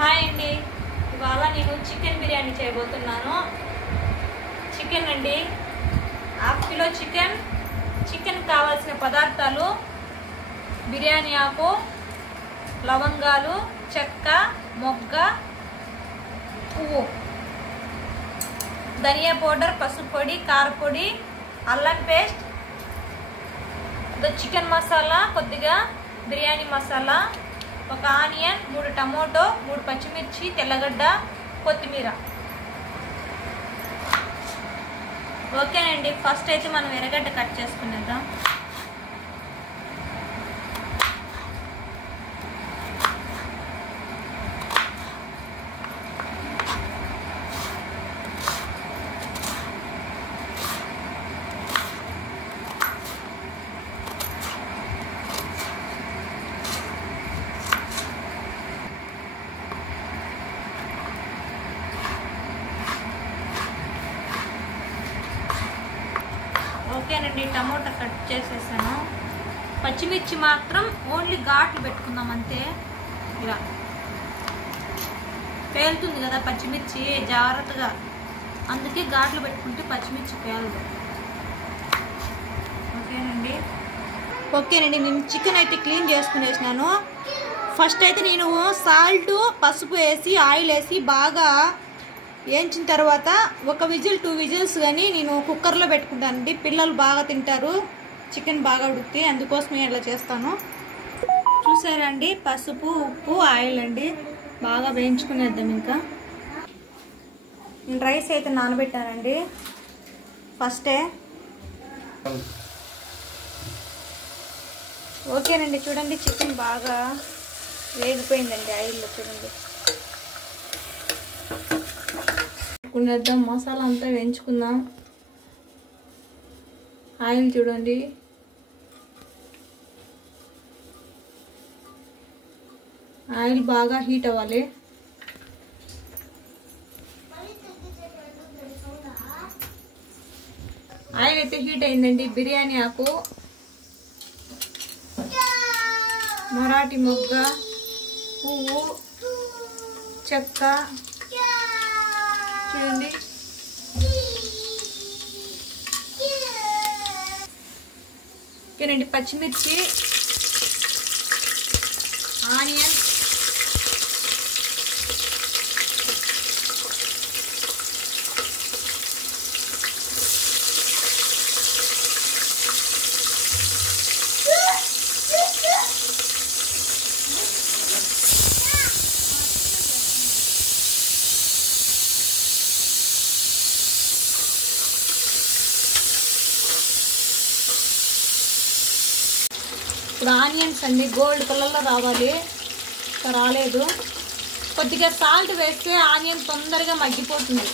Hi అండి, ఇవాళ నేను చికెన్ బిర్యానీ చేయబోతున్నాను. చికెన్ అండి, హాఫ్ కిలో చికెన్ కావాల్సిన పదార్థాలు: బిర్యానీ ఆకు, లవంగాలు, చెక్క, మొగ్గ, పువ్వు, ధనియా పౌడర్, పసుపు పొడి, కారపొడి, అల్లం పేస్ట్, చికెన్ మసాలా, కొద్దిగా బిర్యానీ మసాలా, ఒక ఆనియన్, 3 టమోటో, 3 పచ్చిమిర్చి, తెల్లగడ్డ, కొత్తిమీర. ఓకేనండి, ఫస్ట్ అయితే మనం ఎర్రగడ్డ కట్ చేసుకునేద్దాం. ఓకేనండి, టమోటా కట్ చేసేసాను. పచ్చిమిర్చి మాత్రం ఓన్లీ ఘాట్లు పెట్టుకుందాం అంతే. ఇలా పేలుతుంది కదా పచ్చిమిర్చి, జాగ్రత్తగా, అందుకే ఘాట్లు పెట్టుకుంటే పచ్చిమిర్చి పేలదు. ఓకేనండి, నేను చికెన్ అయితే క్లీన్ చేసుకునేసినాను. ఫస్ట్ అయితే నేను సాల్ట్, పసుపు వేసి, ఆయిల్ వేసి బాగా వేయించిన తర్వాత 1 విజిల్ 2 విజిల్స్ కానీ నేను కుక్కర్లో పెట్టుకుంటానండి. పిల్లలు బాగా తింటారు, చికెన్ బాగా ఉడికితే, అందుకోసమే ఇలా చేస్తాను. చూసారా అండి, పసుపు, ఉప్పు, ఆయిల్ అండి, బాగా వేయించుకునేద్దాం. ఇంకా నేను రైస్ అయితే నానబెట్టానండి ఫస్టే. ఓకేనండి, చూడండి చికెన్ బాగా వేగిపోయిందండి ఆయిల్లో. చూడండి, వేసుకునేద్దాం. మసాలా అంతా వేయించుకుందాం. ఆయిల్ చూడండి, ఆయిల్ బాగా హీట్ అవ్వాలి. ఆయిల్ అయితే హీట్ అయిందండి. బిర్యానీ ఆకు, మరాఠీ మొగ్గ, పువ్వు, చెక్క చూడండి, ఓకేనండి, పచ్చిమిర్చి, ఆనియన్, ఇప్పుడు ఆనియన్స్ అన్ని గోల్డ్ కలర్లో రావాలి, రాలేదు. కొద్దిగా సాల్ట్ వేస్తే ఆనియన్ తొందరగా మగ్గిపోతుంది.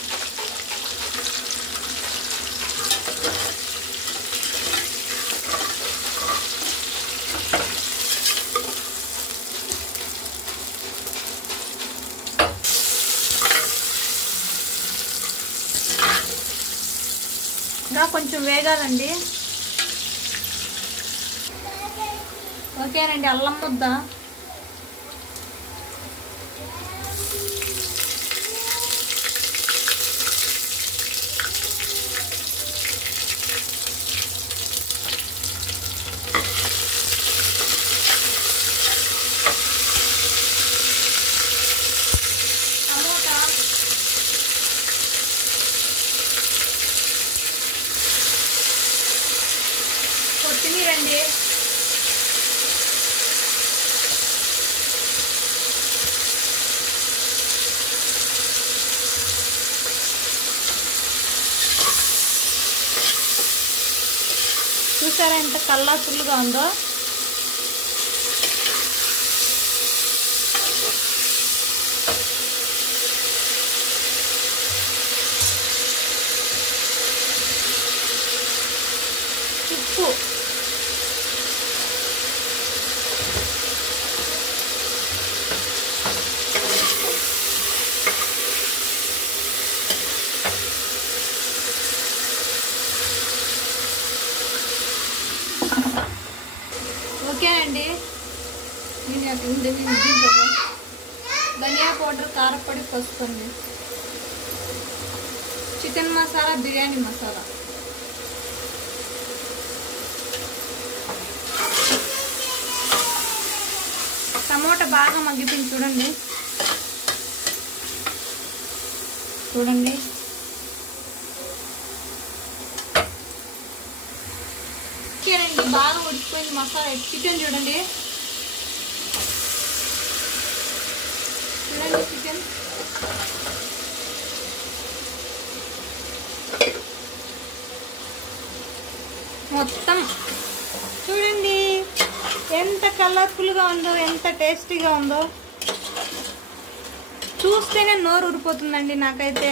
ఇంకా కొంచెం వేగాలండి. ఓకేనండి, అల్లం ముద్ద, టమోటా, కొత్తిమీర అండి, చూసారా ఎంత కలర్ఫుల్గా ఉందో. ఉప్పు, ఓకేనండి, దీంట్లో ధనియా పౌడర్, కారపొడి, పసుపు అండి, చికెన్ మసాలా, బిర్యానీ మసాలా. టమోటా బాగా మగ్గిపోయింది చూడండి. చూడండి ఓకేనండి, బాగా ఉడికిపోయింది మసాలా. చికెన్ చూడండి, చూడండి చికెన్ మొత్తం చూడండి ఎంత కలర్ఫుల్గా ఉందో, ఎంత టేస్టీగా ఉందో. చూస్తేనే నోరు ఊరిపోతుందండి నాకైతే.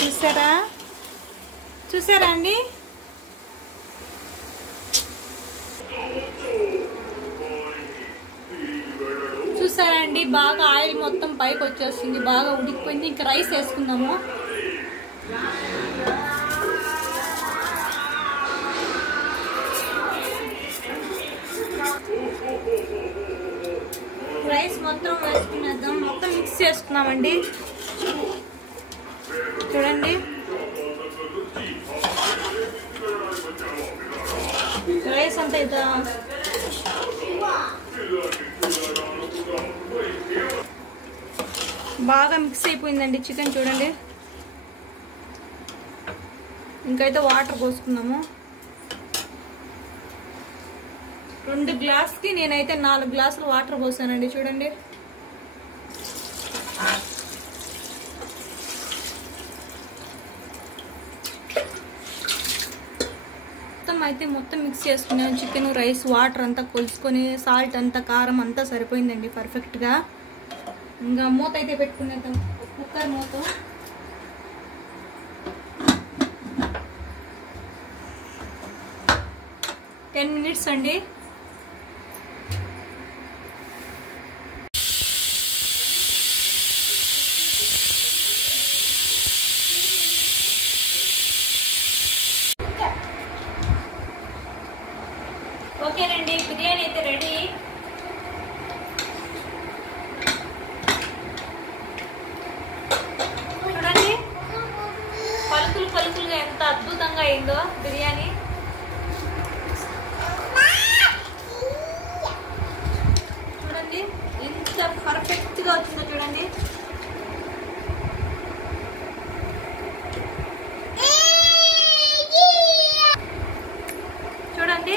చూసారా చూసారా అండి? చూసారా అండి? బాగా ఆయిల్ మొత్తం పైకి వచ్చేస్తుంది, బాగా ఉడికిపోయింది. ఇంకా రైస్ వేసుకుందాము. రైస్ మొత్తం వేసుకునేద్దాం, మొత్తం మిక్స్ చేసుకున్నామండి. చూడండి రైస్ అంతా ఇదా బాగా మిక్స్ అయిపోయిందండి చికెన్. చూడండి ఇంకైతే వాటర్ పోసుకుందాము. 2 గ్లాస్కి నేనైతే 4 గ్లాసులు వాటర్ పోసానండి. చూడండి మొత్తం మిక్స్ చేసుకున్నాను. చికెన్, రైస్, వాటర్ అంతా కొలుసుకొని, సాల్ట్ అంతా, కారం అంతా సరిపోయిందండి పర్ఫెక్ట్గా. ఇంకా మూత అయితే పెట్టుకునేద్దాం, కుక్కర్ మూత. $10 minutes అండి. ఓకేనండి, బిర్యానీ అయితే రెడీ. చూడండి పలుకులు పలుకులుగా ఎంత అద్భుతంగా అయిందో బిర్యానీ. చూడండి ఎంత పర్ఫెక్ట్గా వచ్చిందో చూడండి. చూడండి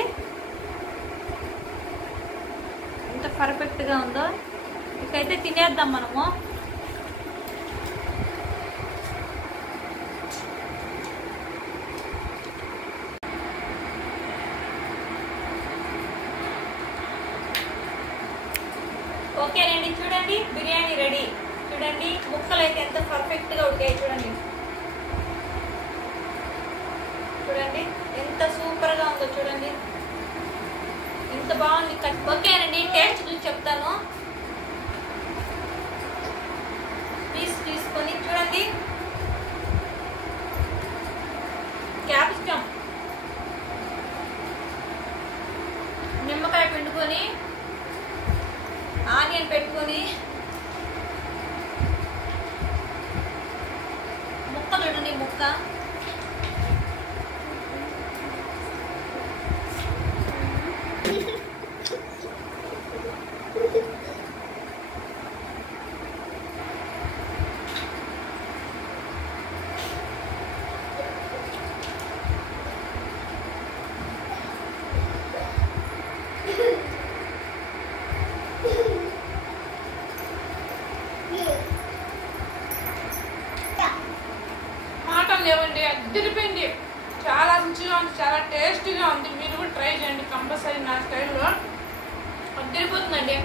ఎంత పర్ఫెక్ట్గా ఉందో. ఇకైతే తినేద్దాం మనము. ఓకేనండి, చూడండి బిర్యానీ రెడీ. చూడండి ముక్కలు అయితే ఎంత పర్ఫెక్ట్గా ఉడికాయి. చూడండి చూడండి ఎంత సూపర్గా ఉందో. చూడండి ఎంత బాగుంది. ఓకేనండి, టేస్ట్ చూసి చెప్తాను. పీస్ తీసుకొని చూడండి, క్యాప్సికమ్, నిమ్మకాయ పిండుకొని, ఆనియన్ పెట్టుకొని, ముక్క చూడండి ముక్క. లేవండి, అద్దరిపోయింది. చాలా రుచిగా ఉంది, చాలా టేస్టీగా ఉంది. మీరు కూడా ట్రై చేయండి కంపల్సరీ నా స్టైల్లో. అద్దరిపోతుందండి.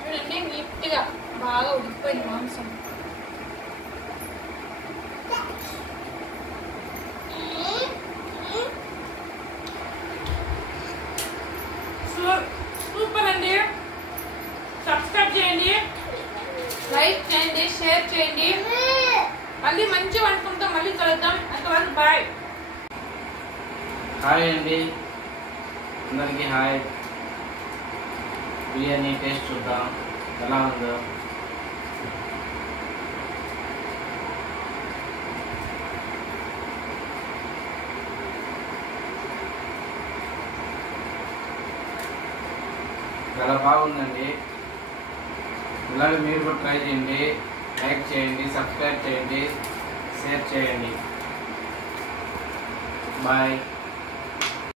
చూడండి నీట్గా బాగా ఉడికిపోయింది మాంసం. సూపర్ అండి. సబ్స్క్రైబ్ చేయండి, లైక్ చేయండి, షేర్ చేయండి. మళ్ళీ మంచి వంటకంతో మళ్ళీ కలుద్దాం. అంతవరకు బాయ్. హాయ్ అండి, అందరికీ హాయ్. బిర్యానీ టేస్ట్ చూద్దాం ఎలా ఉందో. చాలా బాగుందండి. ఇలాగే మీరు కూడా ట్రై చేయండి, లైక్ చేయండి, సబ్స్క్రైబ్ చేయండి, షేర్ చేయండి. బాయ్.